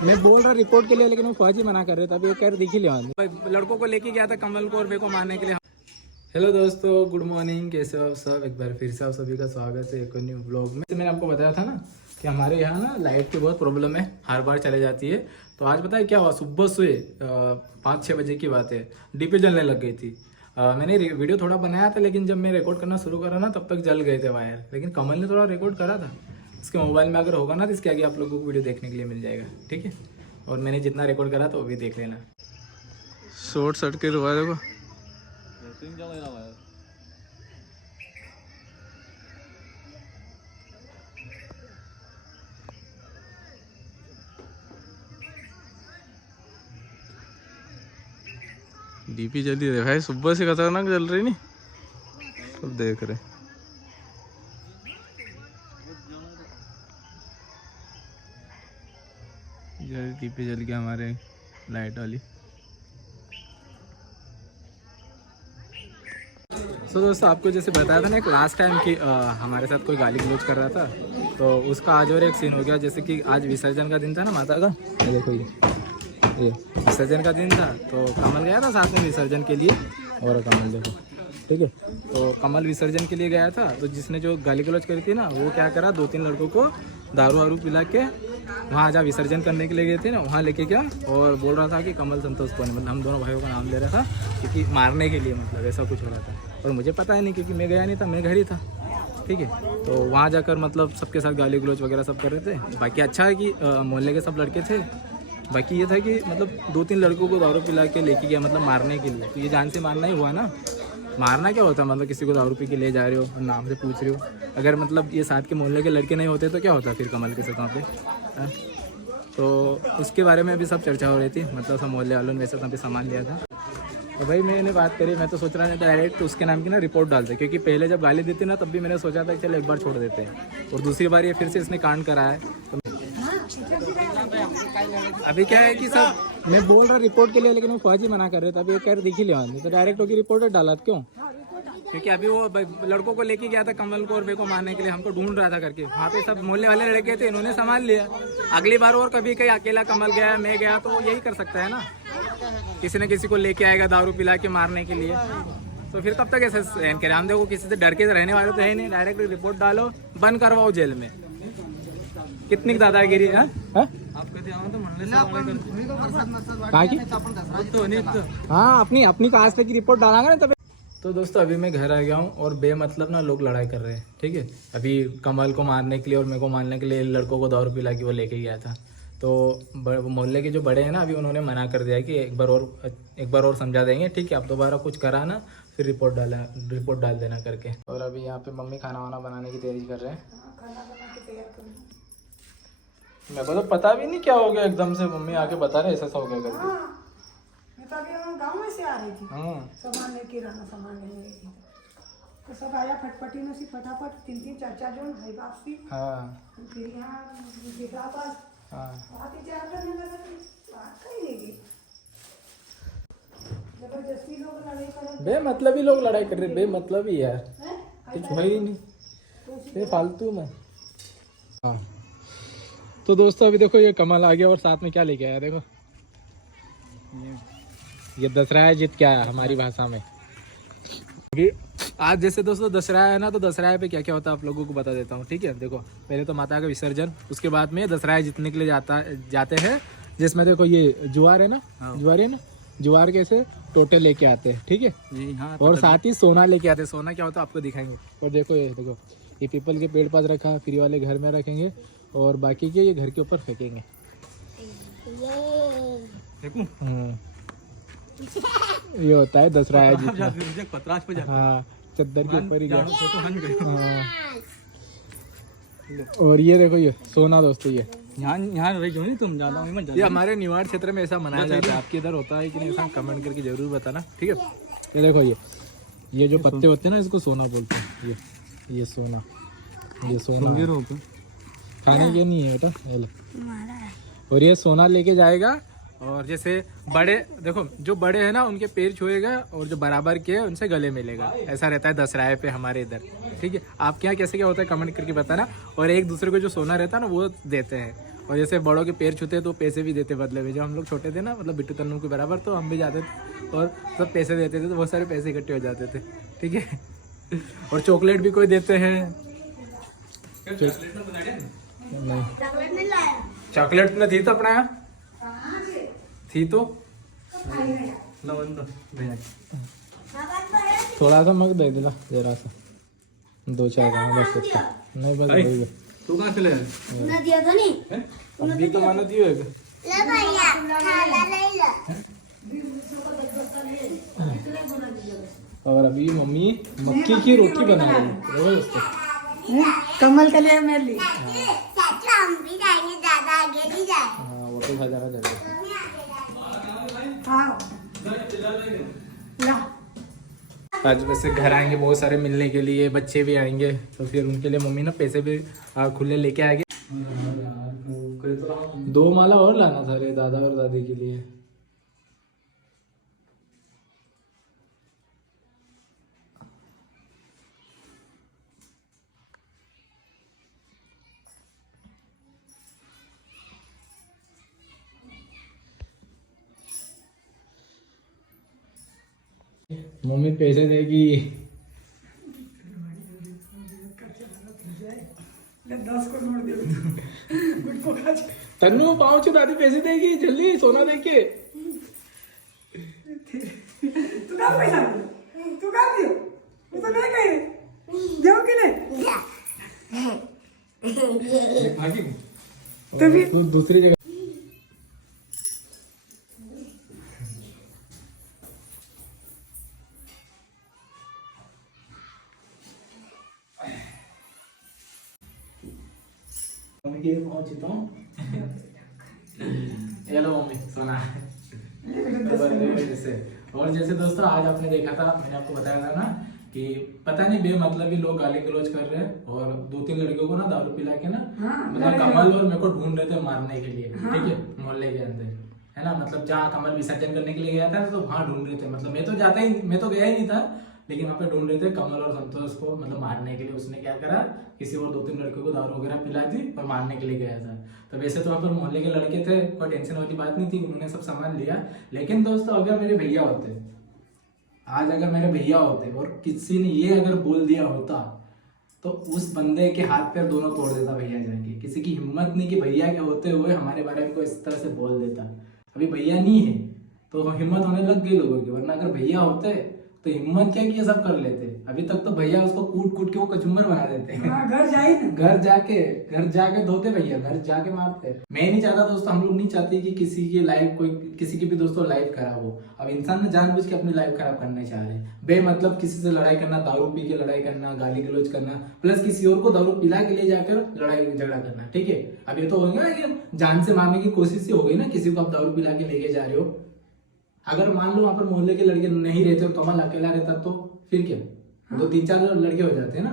मैं बोल रहा रिपोर्ट के लिए, लेकिन वो फौजी मना कर रहे थे। अभी कह रहे दिख ही ले लड़कों को लेके गया था कमल को और मेरे को मारने के लिए। हेलो दोस्तों, गुड मॉर्निंग, कैसे हो आप सब। एक बार फिर से आप सभी का स्वागत है एक न्यू ब्लॉग में। मैंने आपको बताया था ना कि हमारे यहाँ ना लाइट की बहुत प्रॉब्लम है, हर बार चले जाती है। तो आज पता है क्या हुआ, सुबह सोए 5-6 बजे की बात है, डीपी जलने लग गई थी। मैंने वीडियो थोड़ा बनाया था, लेकिन जब मैं रिकॉर्ड करना शुरू करा ना तब तक जल गए थे वायर। लेकिन कमल ने थोड़ा रिकॉर्ड करा था, इसके मोबाइल में अगर होगा ना तो इसके आगे आप लोगों को वीडियो देखने के लिए मिल जाएगा, ठीक है। और मैंने जितना रिकॉर्ड करा तो वो भी देख लेना। शॉर्ट सर्किट हुआ देखो। डीपी जल्दी देखा है, सुबह से खतरनाक जल रही नहीं, सब देख रहे। डीपी जल गया हमारे लाइट वाली। तो दोस्तों आपको जैसे बताया था ना एक लास्ट टाइम कि हमारे साथ कोई गाली गलौज कर रहा था, तो उसका आज और एक सीन हो गया। जैसे कि आज विसर्जन का दिन था ना माता का, देखो ये विसर्जन का दिन था। तो कमल गया था साथ में विसर्जन के लिए, और कमल देखो, ठीक है। तो कमल विसर्जन के लिए गया था, तो जिसने जो गाली गलौज करी थी ना, वो क्या करा, 2-3 लड़कों को दारू वारू पिला के वहाँ जहाँ विसर्जन करने के लिए गए थे ना, वहाँ लेके गया और बोल रहा था कि कमल संतोष कौन है, मतलब हम दोनों भाइयों का नाम ले रहा था, क्योंकि मारने के लिए, मतलब ऐसा कुछ हो रहा था। और मुझे पता ही नहीं, क्योंकि मैं गया नहीं था, मैं घर ही था, ठीक है। तो वहाँ जाकर मतलब सबके साथ गाली गलौज वगैरह सब कर रहे थे। बाकी अच्छा है कि मोहल्ले के सब लड़के थे। बाकी ये था कि मतलब 2-3 लड़कों को दारू पिला के लेके गया, मतलब मारने के लिए। तो ये जान से मारना ही हुआ ना। मारना क्या होता है, मतलब किसी को दारू पी के ले जा रहे हो और नाम से पूछ रहे हो। अगर मतलब ये साथ के मोहल्ले के लड़के नहीं होते तो क्या होता फिर कमल के साथ वहाँ पे। तो उसके बारे में भी सब चर्चा हो रही थी, मतलब सब मोहल्ले वालों ने वैसे वहाँ पे सामान लिया था। तो भाई मैंने बात करी, मैं तो सोच रहा था डायरेक्ट उसके नाम की ना रिपोर्ट डालते, क्योंकि पहले जब गाली देती ना तब भी मैंने सोचा था कि चल एक बार छोड़ देते हैं, और दूसरी बार ये फिर से इसने कांड करा है। तो अभी क्या है कि सब मैं बोल रहा रिपोर्ट के लिए, लेकिन वो फौजी मना कर रहे थे। अभी कह रहे दिख ही ले, तो डायरेक्ट होकर रिपोर्ट डाला क्यों, क्योंकि अभी वो लड़कों को लेके गया था कमल को और मेरे को मारने के लिए, हमको ढूंढ रहा था करके। वहाँ पे सब मोहल्ले वाले लड़के थे, इन्होंने संभाल लिया। अगली बार और कभी कहीं अकेला कमल गया, मैं गया, तो यही कर सकता है ना, किसी न किसी को लेके आएगा दारू पिला के मारने के लिए। तो फिर कब तक ऐसे सहन करें हम। देखो किसी से डर के रहने वाले तो है नहीं, डायरेक्ट रिपोर्ट डालो, बंद करवाओ जेल में। कितनी दादागिरी है। हाँ, अपनी कास्ट की रिपोर्ट डालांगे ना तब। तो दोस्तों अभी मैं घर आ गया हूँ और बेमतलब ना लोग लड़ाई कर रहे हैं, ठीक है। अभी कमल को मारने के लिए और मेरे को मारने के लिए लड़कों को दारू पिला के वो लेके गया था। तो मोहल्ले के जो बड़े हैं ना, अभी उन्होंने मना कर दिया कि एक बार और समझा देंगे, ठीक है। आप दोबारा कुछ करा ना फिर रिपोर्ट डाल देना करके। और अभी यहाँ पे मम्मी खाना वाना बनाने की तैयारी कर रहे हैं। मेरे को तो पता भी नहीं क्या हो गया, एकदम से मम्मी आके बता रहे ऐसा हो गया करके। गाँव में से आ रही थी सामान लेके, रहना सामान लेने गई थी, तो सब आया फटफटी में से फटाफट 3-3 4-4 जन है वापसी। फिर यहाँ बेटा पास जबरदस्ती लोग लड़ाई कर, बेमतलबी लोग लड़ाई कर रहे, बेमतलबी यार, कुछ है ही नहीं, बेफालतू में। हाँ तो दोस्तों अभी देखो ये कमल आ गया और साथ में क्या लेके आया, देखो ये दशहरा जीत क्या है हमारी भाषा में। अभी आज जैसे दोस्तों दशहरा है ना, तो दशहरा पे क्या क्या होता है आप लोगों को बता देता हूँ, ठीक है। देखो पहले तो माता का विसर्जन, उसके बाद में दशहरा जीतने के लिए जाते हैं, जिसमें देखो ये जुआर है ना, जुआर कैसे टोटे लेके आते हैं, ठीक है। और साथ ही सोना लेके आते हैं। सोना क्या होता है आपको दिखाएंगे। और देखो ये पीपल के पेड़ पास रखा, फ्री वाले घर में रखेंगे, और बाकी के ये घर के ऊपर फेंकेंगे। ये होता है दशहरा जीतना। हाँ, चद्दर के ऊपर ही गया। हाँ। और ये देखो ये सोना दोस्तों, ये यहाँ रही क्यों नहीं तुम, ज्यादा ये हमारे निवाड़ क्षेत्र में ऐसा मनाया जाता है। आपके इधर होता है कि नहीं, ऐसा कमेंट करके जरूर बताना, ठीक है। ये देखो ये जो पत्ते होते हैं ना, इसको सोना बोलते हैं। ये सोना खाने के नहीं है बेटा। और ये सोना लेके जाएगा, और जैसे बड़े देखो जो बड़े हैं ना उनके पैर छुएगा, और जो बराबर के उनसे गले मिलेगा। ऐसा रहता है दशहरा पे हमारे इधर, ठीक है। आपके यहाँ कैसे क्या होता है कमेंट करके बताना। और एक दूसरे को जो सोना रहता है ना वो देते हैं। और जैसे बड़ों के पैर छूते तो पैसे भी देते बदले में। जब हम लोग छोटे थे ना, मतलब बिट्टू तन्नू के बराबर, तो हम भी जाते थे और सब पैसे देते थे, तो बहुत सारे पैसे इकट्ठे हो जाते थे। ठीक है। और चॉकलेट भी कोई देते हैं। नहीं, चॉकलेट में थी तो अपना यहाँ थी तो थोड़ा सा मग दे दिला, जरा सा 2-4 ग्राम बस इतना। नहीं बस वही है। तू कहाँ से ले ना दिया तो नहीं अभी तो माना दियो है। ले भैया खाना ले लो। और अभी मम्मी मक्की की रोटी बना रही है उसको। कमल के लिए मेरे लिए चाचा हम भी जाएंगे, ज्यादा आगे नहीं जाए। हाँ वो तो खा जाना चाहिए। हाँ ला आज वैसे घर आएंगे बहुत सारे मिलने के लिए, बच्चे भी आएंगे, तो फिर उनके लिए मम्मी ना पैसे भी खुले लेके आएंगे। 2 माला और लाना था रे दादा और दादी के लिए। मम्मी पैसे देगी। 10 को नोट दे गुटको खा जा। तन्नू पाँच दादी पैसे देगी, जल्दी सोना देके। तू का पैसा तू का दियो मैं तो नहीं कहे जाओ कि नहीं तो फिर दूसरी जगह मम्मी के पहुंची तो हेलो मम्मी सोना जैसे। और जैसे दोस्तों आज आपने देखा था, मैंने आपको बताया था ना कि पता नहीं बेमतलब ही लोग गाली गलौज कर रहे हैं और 2-3 लड़कियों को ना दारू पिला के ना मतलब कमल और मेरे को ढूंढ रहे थे मारने के लिए। ठीक है, मोहल्ले के अंदर है ना, मतलब जहाँ कमल विसर्जन करने के लिए गया था तो वहाँ ढूंढ रहे थे। मतलब मैं तो गया ही नहीं था, लेकिन वहाँ पे ढूंढ रहे थे कमल और संतोष को, मतलब मारने के लिए। उसने क्या करा, किसी और 2-3 लड़कियों को दारू वगैरह पिला दी और मारने के लिए गया था। तो वैसे तो वहाँ पर मोहल्ले के लड़के थे, कोई टेंशन वाली बात नहीं थी, उन्होंने सब सामान लिया। लेकिन दोस्तों अगर मेरे भैया होते, आज अगर मेरे भैया होते और किसी ने ये अगर बोल दिया होता तो उस बंदे के हाथ पैर दोनों तोड़ देता भैया जाके। किसी की हिम्मत नहीं कि भैया के होते हुए हमारे बारे में कोई इस तरह से बोल देता। अभी भैया नहीं है तो हिम्मत होने लग गई लोगों की, वरना अगर भैया होते तो हिम्मत क्या कि ये सब कर लेते। अभी तक तो भैया उसको कूट कूट के वो कचुम्बर बना देते हैं। घर जाए ना, घर जाके धोते भैया, घर जाके मारते। मैं नहीं चाहता दोस्तों, हम लोग नहीं चाहते कि किसी की लाइफ, कोई किसी की भी दोस्तों लाइफ खराब हो। अब इंसान ने जानबूझ के अपनी लाइफ खराब करना चाह रहे हैं, बेमतलब किसी से लड़ाई करना, दारू पी के लड़ाई करना, गाली गलौज करना, प्लस किसी और को दारू पिला के ले जाकर लड़ाई झगड़ा करना। ठीक है, अब ये तो हो गया कि जान से मारने की कोशिश ही हो गई ना, किसी को आप दारू पिला के लेके जा रहे हो। अगर मान लो वहां पर मोहल्ले के लड़के नहीं रहते, कमल अकेला रहता तो फिर क्या, 2-3-4 लड़के हो जाते हैं ना।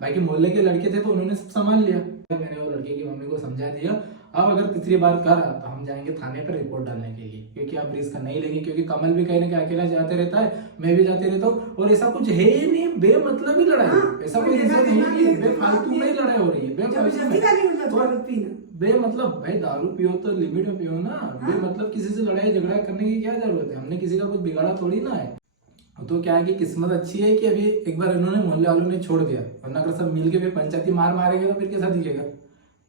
बाकी मोहल्ले के लड़के थे तो उन्होंने सब संभाल लिया। मैंने वो लड़के की मम्मी को समझा दिया, अब अगर तीसरी बार कर तो हम जाएंगे थाने पर रिपोर्ट डालने के लिए, क्योंकि आप रिस्क नहीं लेंगे। क्योंकि कमल भी कहीं ना कहीं अकेला जाते रहता है, मैं भी जाते रहता हूँ, और ऐसा कुछ है ही नहीं, बेमतलब ही लड़ाई। ऐसा कोई रीजन नहीं है, बेफालतू में ही लड़ाई हो रही है। बेमतलब भाई दारू पियो तो लिमिट में पियो ना। बेमतलब किसी से लड़ाई झगड़ा करने की क्या जरूरत है, हमने किसी का कुछ बिगाड़ा थोड़ी ना है। तो क्या है कि किस्मत अच्छी है कि अभी एक बार इन्होंने मोहल्ले वालों ने छोड़ दिया, वरना अगर सब मिलके फिर पंचायती मार मारेंगे तो फिर कैसा दिखेगा।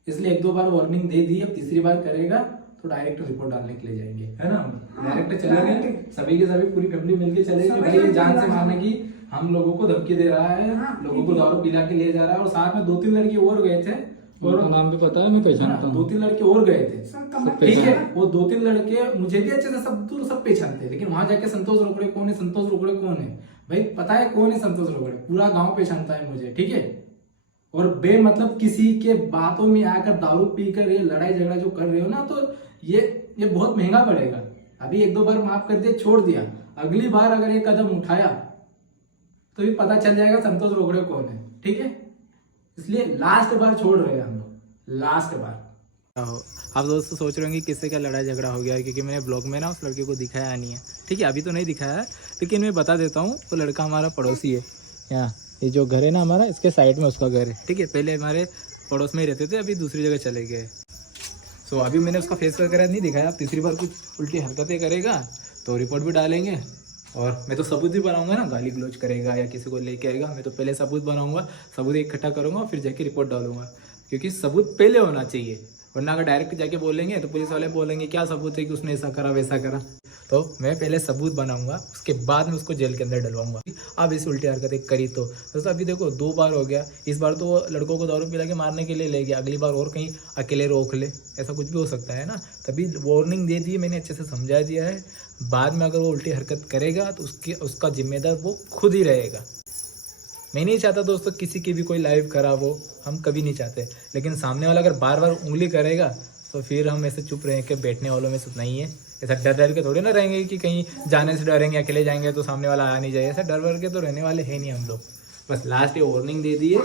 इसलिए 1-2 बार वार्निंग दे दी, अब तीसरी बार करेगा तो डायरेक्ट रिपोर्ट डालने के लिए जाएंगे, है ना। डायरेक्ट चलेंगे, सभी के सभी पूरी फैमिली मिलके चलेगी। भाई ये जान से मारने की हम लोगों को धमकी दे रहा है, लोगों को दारू पिला के ले जा रहा है। और साथ में 2-3 लड़के और गए थे, और नाम भी पता है, मैं पहचानता हूँ। 2-3 लड़के और गए थे, ठीक है। वो 2-3 लड़के मुझे भी अच्छे से सब पहचानते हैं, लेकिन वहां जाके संतोष रोकड़े कौन है, संतोष रोकड़े कौन है भाई, पता है कौन है संतोष रोकड़े, पूरा गांव पहचानता है मुझे, ठीक है। और बेमतलब किसी के बातों में आकर दारू पीकर ये लड़ाई झगड़ा जो कर रहे हो ना, तो ये बहुत महंगा पड़ेगा। अभी 1-2 बार माफ कर दिया, छोड़ दिया, अगली बार अगर ये कदम उठाया तो भी पता चल जाएगा संतोष रोकड़े कौन है, ठीक है। इसलिए लास्ट बार छोड़ रहे हैं हम लोग, लास्ट बार। आप दोस्तों सोच रहे होंगे किससे क्या लड़ाई झगड़ा हो गया है, क्योंकि मैंने ब्लॉग में ना उस लड़के को दिखाया नहीं है, ठीक है। अभी तो नहीं दिखाया है, लेकिन मैं बता देता हूँ। वो लड़का हमारा पड़ोसी है, यहाँ ये जो घर है ना हमारा, इसके साइड में उसका घर है, ठीक है। पहले हमारे पड़ोस में ही रहते थे, अभी दूसरी जगह चले गए। सो अभी मैंने उसका फेस वगैरह नहीं दिखाया, तीसरी बार कुछ उल्टी हरकतें करेगा तो रिपोर्ट भी डालेंगे। और मैं तो सबूत भी बनाऊंगा ना, गाली गलौज करेगा या किसी को लेके आएगा, मैं तो पहले सबूत बनाऊंगा, सबूत इकट्ठा करूंगा फिर जाके रिपोर्ट डालूंगा, क्योंकि सबूत पहले होना चाहिए। वरना अगर डायरेक्ट जाके बोलेंगे तो पुलिस वाले बोलेंगे क्या सबूत है कि उसने ऐसा करा वैसा करा। तो मैं पहले सबूत बनाऊंगा, उसके बाद में उसको जेल के अंदर डलवाऊंगा। अब इस उल्टी हरकतें करी तो दोस्तों अभी देखो 2 बार हो गया। इस बार तो वो लड़कों को दारू पिला के मारने के लिए ले गया, अगली बार और कहीं अकेले रोक ले, ऐसा कुछ भी हो सकता है ना। तभी वार्निंग दे दी, मैंने अच्छे से समझा दिया है। बाद में अगर वो उल्टी हरकत करेगा तो उसका जिम्मेदार वो खुद ही रहेगा। मैं नहीं चाहता दोस्तों किसी की भी कोई लाइफ खराब हो, हम कभी नहीं चाहते। लेकिन सामने वाला अगर बार बार उंगली करेगा तो फिर हम ऐसे चुप रह के बैठने वालों में से नहीं है। ऐसा डर डर के थोड़ी ना रहेंगे कि कहीं जाने से डरेंगे, अकेले जाएंगे तो सामने वाला आ नहीं जाए, ऐसा डर डर के तो रहने वाले हैं नहीं हम लोग। बस लास्ट ये वार्निंग दे दी है।